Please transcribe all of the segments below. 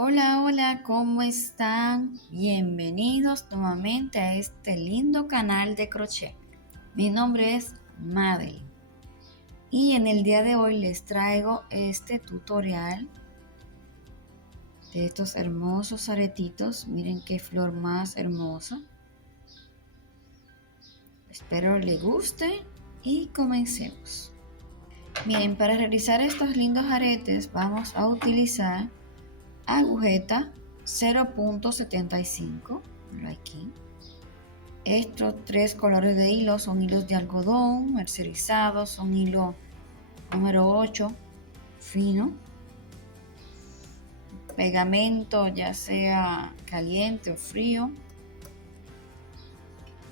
Hola, hola, ¿cómo están? Bienvenidos nuevamente a este lindo canal de crochet. Mi nombre es Madeline y en el día de hoy les traigo este tutorial de estos hermosos aretitos. Miren qué flor más hermosa. Espero les guste y comencemos. Miren, para realizar estos lindos aretes vamos a utilizar agujeta 0.75, aquí. Estos tres colores de hilo son hilos de algodón mercerizados, son hilo número 8 fino, pegamento ya sea caliente o frío,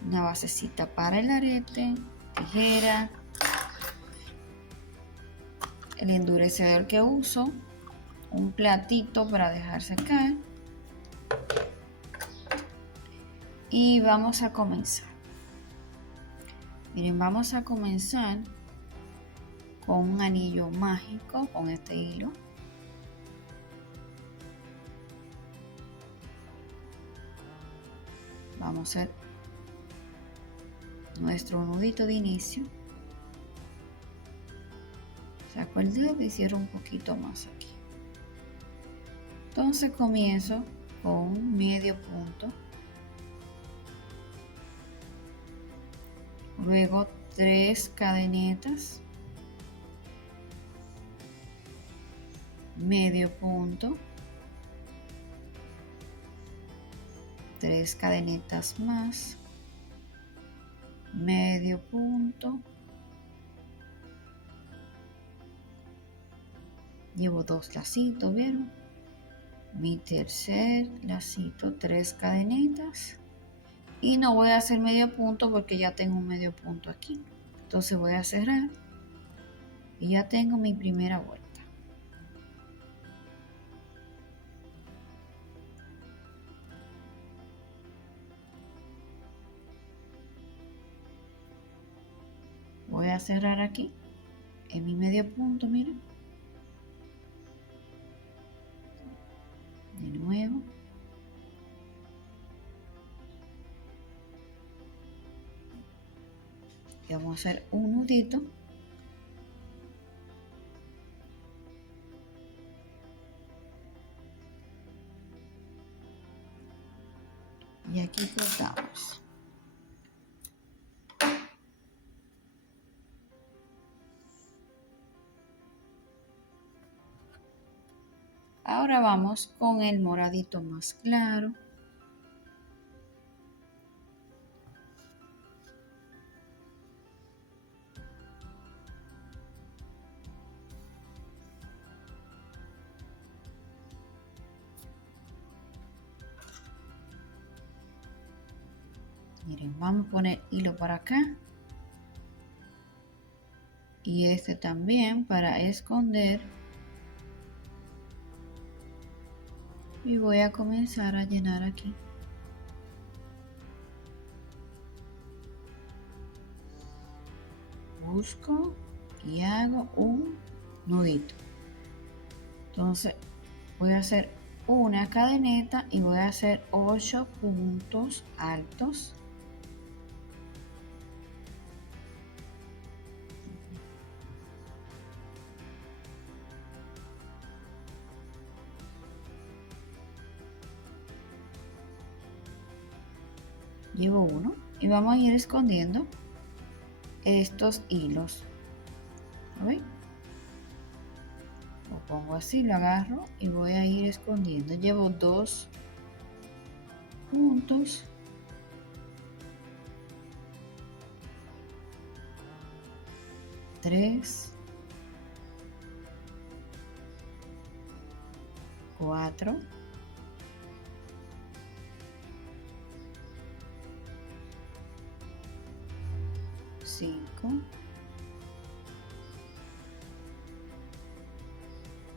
una basecita para el arete, tijera, el endurecedor que uso, un platito para dejar secar y vamos a comenzar. Miren, vamos a comenzar con un anillo mágico con este hilo. Vamos a hacer nuestro nudito de inicio. Saco el dedo y cierro un poquito más aquí. Entonces comienzo con medio punto, luego 3 cadenetas, medio punto, 3 cadenetas más, medio punto, llevo 2 lacitos, ¿vieron? Mi tercer lacito, 3 cadenetas y no voy a hacer medio punto porque ya tengo un medio punto aquí. Entonces voy a cerrar y ya tengo mi primera vuelta. Voy a cerrar aquí en mi medio punto, miren. De nuevo. Y vamos a hacer un nudito. Y aquí cortamos. Ahora vamos con el moradito más claro. Miren, vamos a poner hilo para acá. Y este también para esconder. Y voy a comenzar a llenar aquí. Busco y hago un nudito. Entonces voy a hacer una cadeneta y voy a hacer 8 puntos altos. Llevo uno y vamos a ir escondiendo estos hilos. ¿Ven? Lo pongo así, lo agarro y voy a ir escondiendo. Llevo 2 puntos, tres, 4, 5,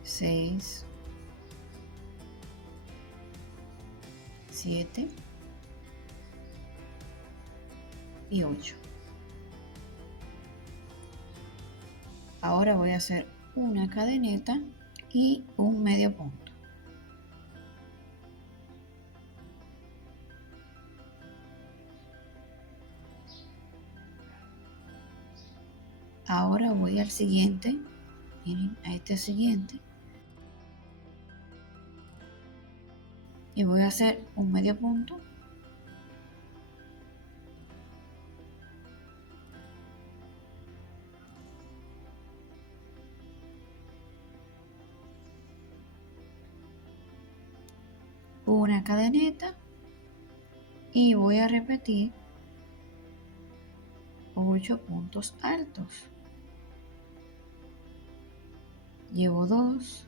6, 7 y 8. Ahora voy a hacer una cadeneta y un medio punto. Ahora voy al siguiente. Miren, a este siguiente. Y voy a hacer un medio punto. Una cadeneta. Y voy a repetir 8 puntos altos. Llevo 2,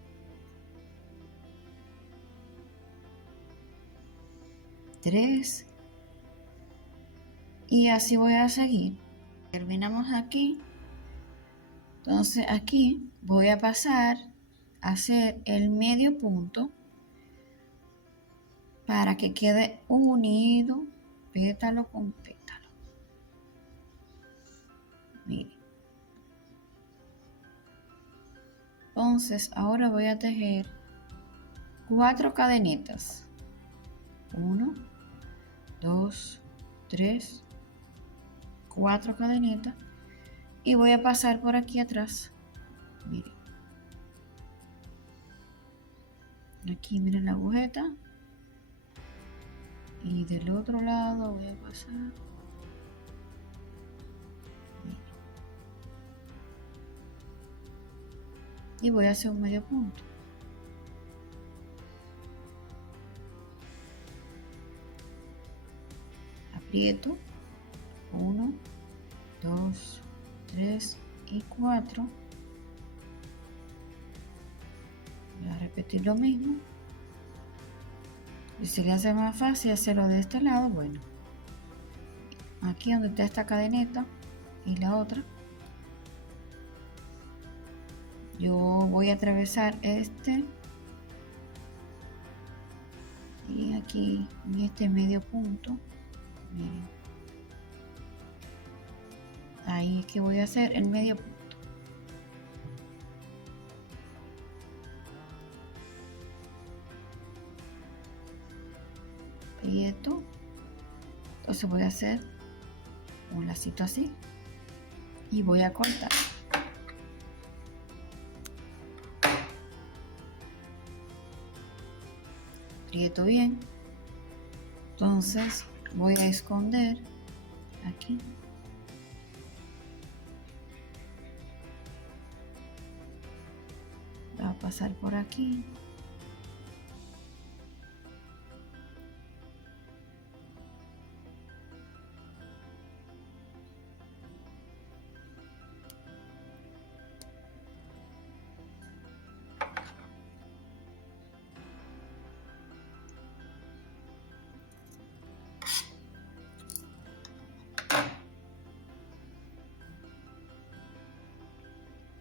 3 y así voy a seguir. Terminamos aquí. Entonces aquí voy a pasar a hacer el medio punto para que quede unido pétalo con pétalo. Miren. Entonces ahora voy a tejer 4 cadenitas. 1, 2, 3, 4 cadenitas. Y voy a pasar por aquí atrás. Miren. Aquí miren la agujeta. Y del otro lado voy a pasar. Miren. Y voy a hacer un medio punto. Aprieto. 1, 2, 3 y 4. Voy a repetir lo mismo. Y si le hace más fácil hacerlo de este lado, bueno. Aquí donde está esta cadeneta y la otra, yo voy a atravesar este y aquí en este medio punto, miren, ahí es que voy a hacer el medio punto. Aprieto, entonces voy a hacer un lacito así y voy a cortar. Aprieto bien, entonces voy a esconder aquí. Va a pasar por aquí.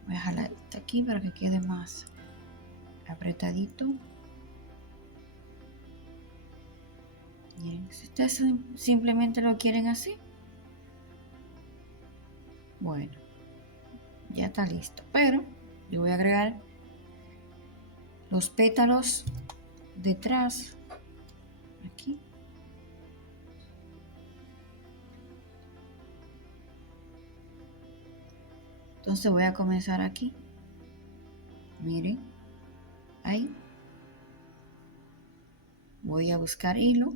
Voy a jalar hasta aquí para que quede más apretadito. Bien, si ustedes simplemente lo quieren así, bueno, ya está listo. Pero yo voy a agregar los pétalos detrás, aquí. Entonces voy a comenzar aquí. Miren, ahí. Voy a buscar hilo.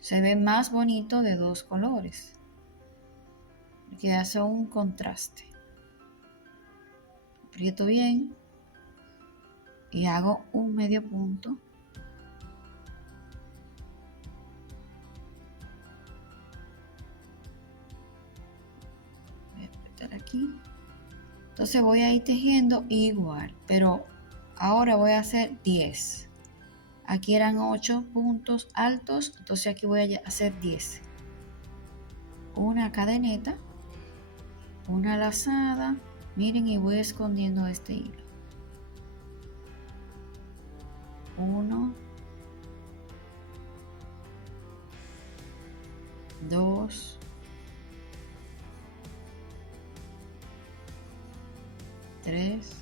Se ve más bonito de 2 colores, porque hace un contraste. Aprieto bien y hago un medio punto. Voy a apretar aquí. Entonces voy a ir tejiendo igual, pero ahora voy a hacer 10. Aquí eran 8 puntos altos, entonces aquí voy a hacer 10. Una cadeneta, una lazada, miren, y voy escondiendo este hilo. 1, 2, 3,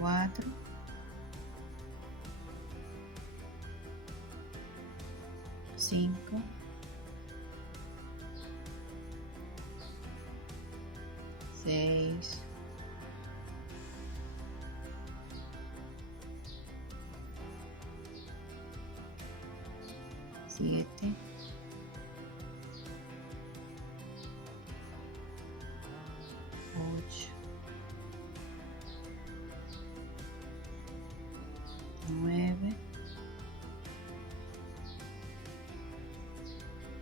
4, 5, 6, 7, 8, 9,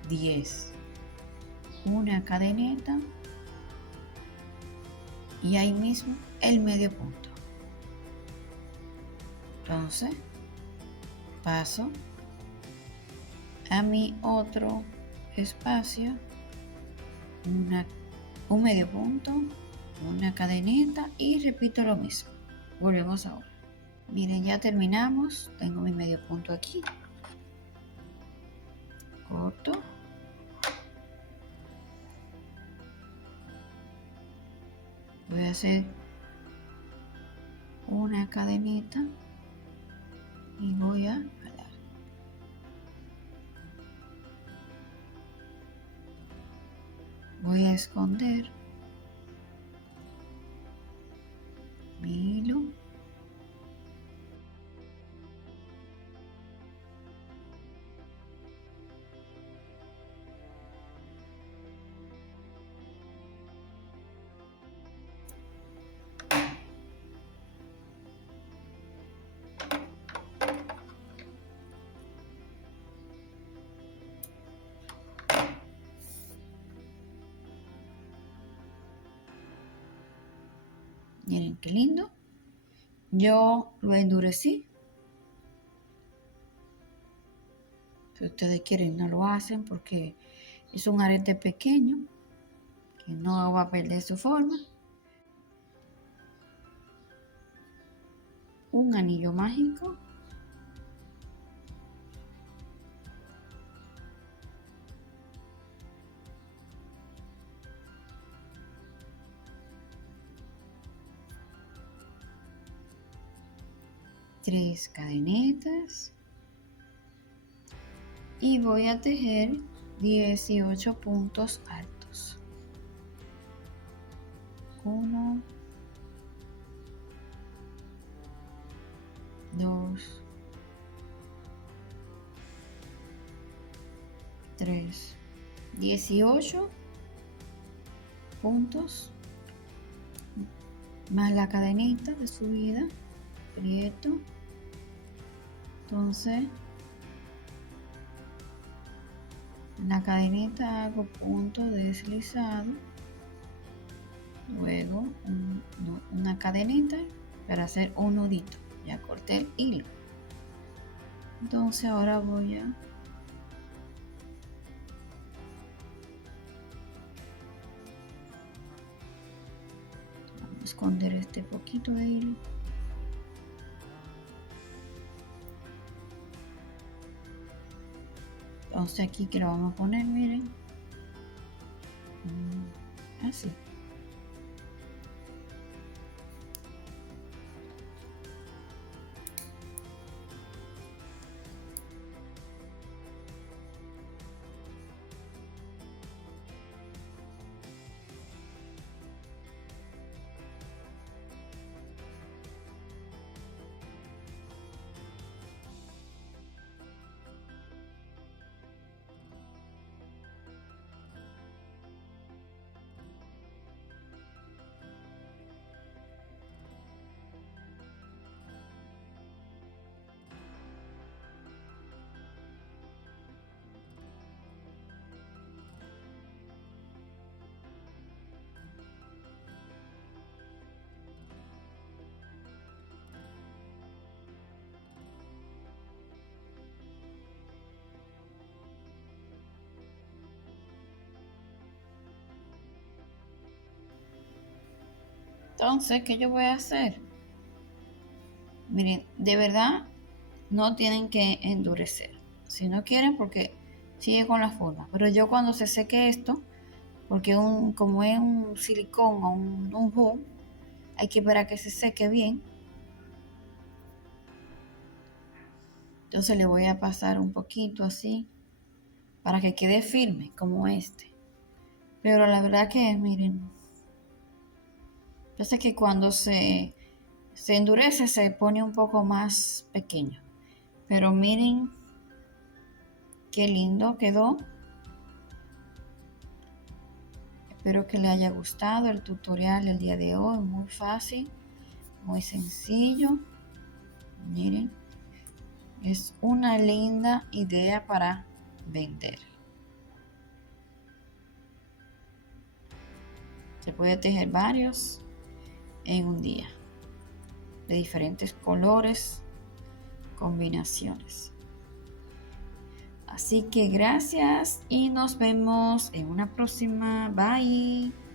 10. Una cadeneta y ahí mismo el medio punto. Entonces paso a mi otro espacio, un medio punto, una cadeneta y repito lo mismo. Volvemos ahora. Miren, ya terminamos. Tengo mi medio punto aquí. Corto. Voy a hacer una cadenita y voy a jalar. Voy a esconder mi hilo. Miren qué lindo. Yo lo endurecí. Si ustedes quieren no lo hacen porque es un arete pequeño que no va a perder su forma. Un anillo mágico. Tres cadenetas y voy a tejer 18 puntos altos. 1, 2, 3, 18 puntos más la cadenita de subida, aprieto. Entonces en la cadenita hago punto deslizado, luego una cadenita para hacer un nudito. Ya corté el hilo. Entonces ahora voy a esconder este poquito de hilo. Entonces aquí que lo vamos a poner, miren, así. Entonces, ¿qué yo voy a hacer? Miren, de verdad no tienen que endurecer. Si no quieren, porque sigue con la forma. Pero yo cuando se seque esto, porque como es un silicón o un gel, hay que esperar a que se seque bien. Entonces le voy a pasar un poquito así para que quede firme como este. Pero la verdad que, miren, yo sé que cuando se endurece se pone un poco más pequeño. Pero miren qué lindo quedó. Espero que les haya gustado el tutorial del día de hoy. Muy fácil, muy sencillo. Miren, es una linda idea para vender. Se puede tejer varios en un día, de diferentes colores, combinaciones. Así que gracias y nos vemos en una próxima. Bye.